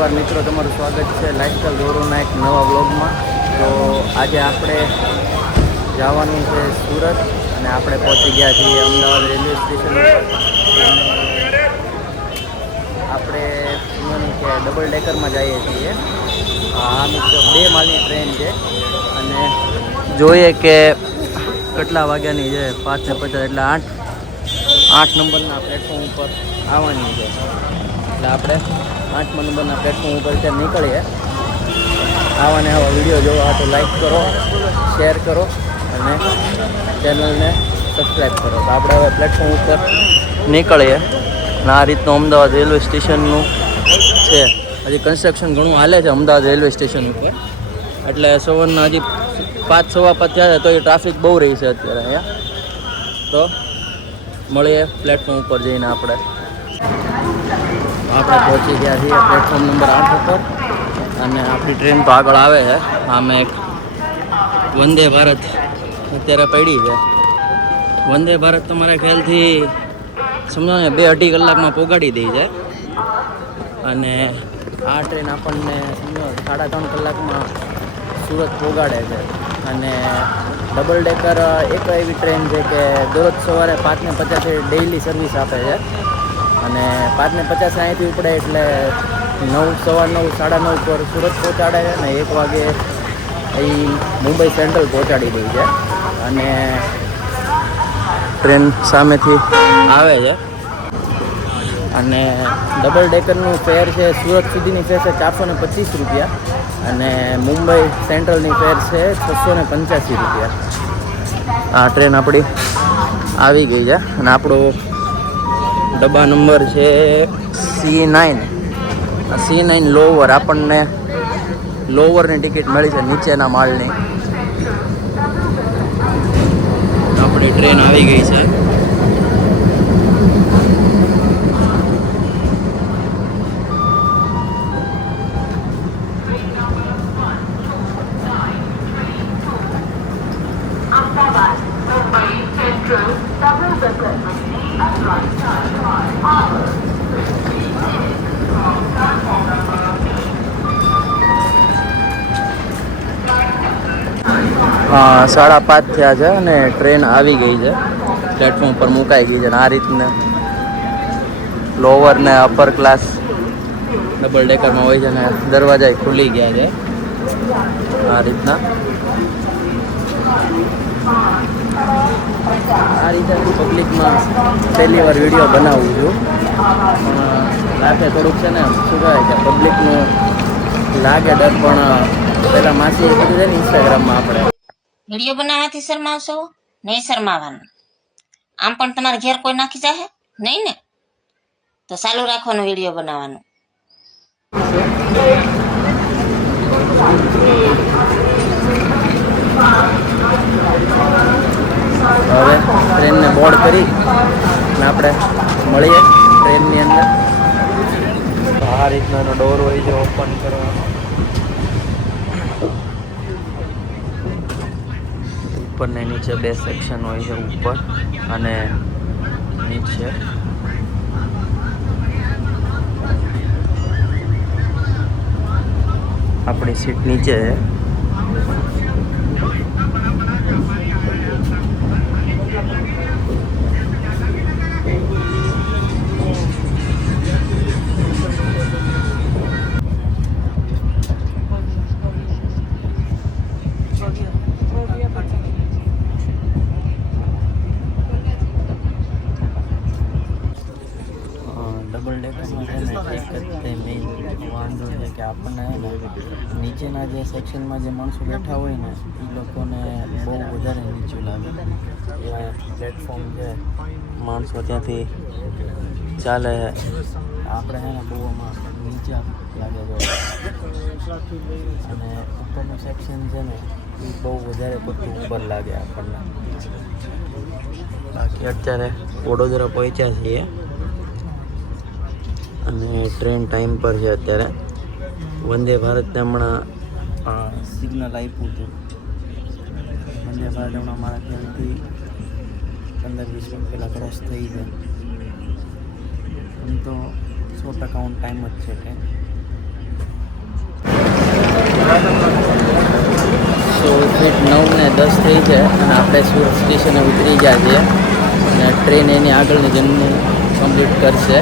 એકવાર મિત્રો તમારું સ્વાગત છે લાઇફસ્ટાઈલ ગૌરવના એક નવા વ્લોગમાં. તો આજે આપણે જવાનું છે સુરત અને આપણે પહોંચી ગયા છીએ અમદાવાદ રેલવે સ્ટેશન ઉપર. આપણે સમજવાનું કે ડબલ ડેકરમાં જઈએ છીએ. આ મિત્રો 2 માળની ટ્રેન છે અને જોઈએ કે કેટલા વાગ્યાની છે. 5:50 એટલે 8 નંબરના પ્લેટફોર્મ ઉપર આવવાની છે. એટલે આપણે 8મા નંબરના પ્લેટફોર્મ ઉપર ત્યાં નીકળીએ. આવા વિડીયો જોવા તો લાઈક કરો, શેર કરો અને ચેનલને સબસ્ક્રાઈબ કરો. તો આપણે હવે પ્લેટફોર્મ ઉપર નીકળીએ. અને આ રીતનું અમદાવાદ રેલવે સ્ટેશનનું છે. હજી કન્સ્ટ્રક્શન ઘણું હાલે છે અમદાવાદ રેલવે સ્ટેશન ઉપર. એટલે સવારના હજી 5 સવા 5 થયા છે તો એ ટ્રાફિક બહુ રહી છે અત્યારે અહીંયા. તો મળીએ પ્લેટફોર્મ ઉપર જઈને. આપણે પહોંચી ગયા છીએ પ્લેટફોર્મ નંબર 8 ઉપર અને આપણી ટ્રેન તો આગળ આવે છે. આમે એક વંદે ભારત અત્યારે પડી છે. વંદે ભારત તો મારા ખ્યાલથી સમજો ને 2-2.5 કલાકમાં પહોંચાડી દઈ છે. અને આ ટ્રેન આપણને સમજો 3.5 કલાકમાં સુરત પહોંચાડે છે. અને ડબલ ડેકર એક એવી ટ્રેન છે કે દરરોજ સવારે 5:50 ડેઇલી સર્વિસ આપે છે. અને 5:50 અહીંથી ઉપડે એટલે 9, સવા 9, 9:30 પર સુરત પહોંચાડે છે. અને 1 વાગે એ મુંબઈ સેન્ટ્રલ પહોંચાડી દે છે. અને ટ્રેન સામેથી આવે છે. અને ડબલ ડેકરનું ફેર છે, સુરત સુધીની ફેર છે 425 રૂપિયા અને મુંબઈ સેન્ટ્રલની ફેર છે 685 રૂપિયા. આ ટ્રેન આપણી આવી ગઈ છે અને આપણો ડબ્બા નંબર છે C9. C9 lower. આપણને લોવરની ટિકિટ મળી છે, નીચેના માળની. આપણી ટ્રેન આવી ગઈ છે. હા, 5:30 થયા છે અને ટ્રેન આવી ગઈ છે. પ્લેટફોર્મ પર મુકાઈ ગઈ છે. અને આ રીતના લોવર ને અપર ક્લાસ ડબલ ડેકરમાં હોય છે અને દરવાજા ખુલી ગયા છે. આ રીતના પબ્લિકમાં પહેલી વાર વિડીયો બનાવું છું. લાગે થોડુંક છે ને, શું કહેવાય કે પબ્લિકનું લાગે ડર, પણ પહેલાં માસી કીધું છે ને ઇન્સ્ટાગ્રામમાં આપણે વિડીયો બનાવવાથી શરમાવશો નહીં. શરમાવાનું. આમ પણ તમારે ઘેર કોઈ નાખી જાહે નહીં ને, તો ચાલુ રાખવાનું વિડીયો બનાવવાનું. હવે ટ્રેનને બોર્ડ કરી અને આપણે મળીએ ટ્રેનની અંદર. આ રીતનાનો ડોર હોય છે ઓપન કરવાનો. ઉપર ને નીચે 2 સેક્શન હોય છે, ઉપર અને નીચે. આપણી સીટ નીચે છે. ડબલ ડેકરમાં છે ને એક જ તે મેઇન વાંધો છે કે આપણને નીચેના જે સેક્શનમાં જે માણસો બેઠા હોય ને એ લોકોને બહુ વધારે નીચું લાગે. એ પ્લેટફોર્મ છે, માણસો ત્યાંથી ચાલે. આપણે છે ને બહુ આમાં નીચા લાગે છે. અને ઉપરનું સેક્શન છે ને એ બહુ વધારે પડતું ઉપર લાગે આપણને. બાકી અત્યારે વડોદરા પહોંચ્યા છીએ અને ટ્રેન ટાઈમ પર છે અત્યારે. વંદે ભારતને હમણાં સિગ્નલ આપ્યું હતું. વંદે ભારત હમણાં મારા ખ્યાલથી 15-20 મિનિટ પહેલાં ક્રોસ થઈ જાય. એમ તો 100% ઓન ટાઈમ જ છે કે સો ફીટ 9 ને 10 થઈ છે અને આપણે સુરત સ્ટેશને ઉતરી ગયા છીએ અને ટ્રેન એની આગળની જર્ની કમ્પ્લીટ કરશે.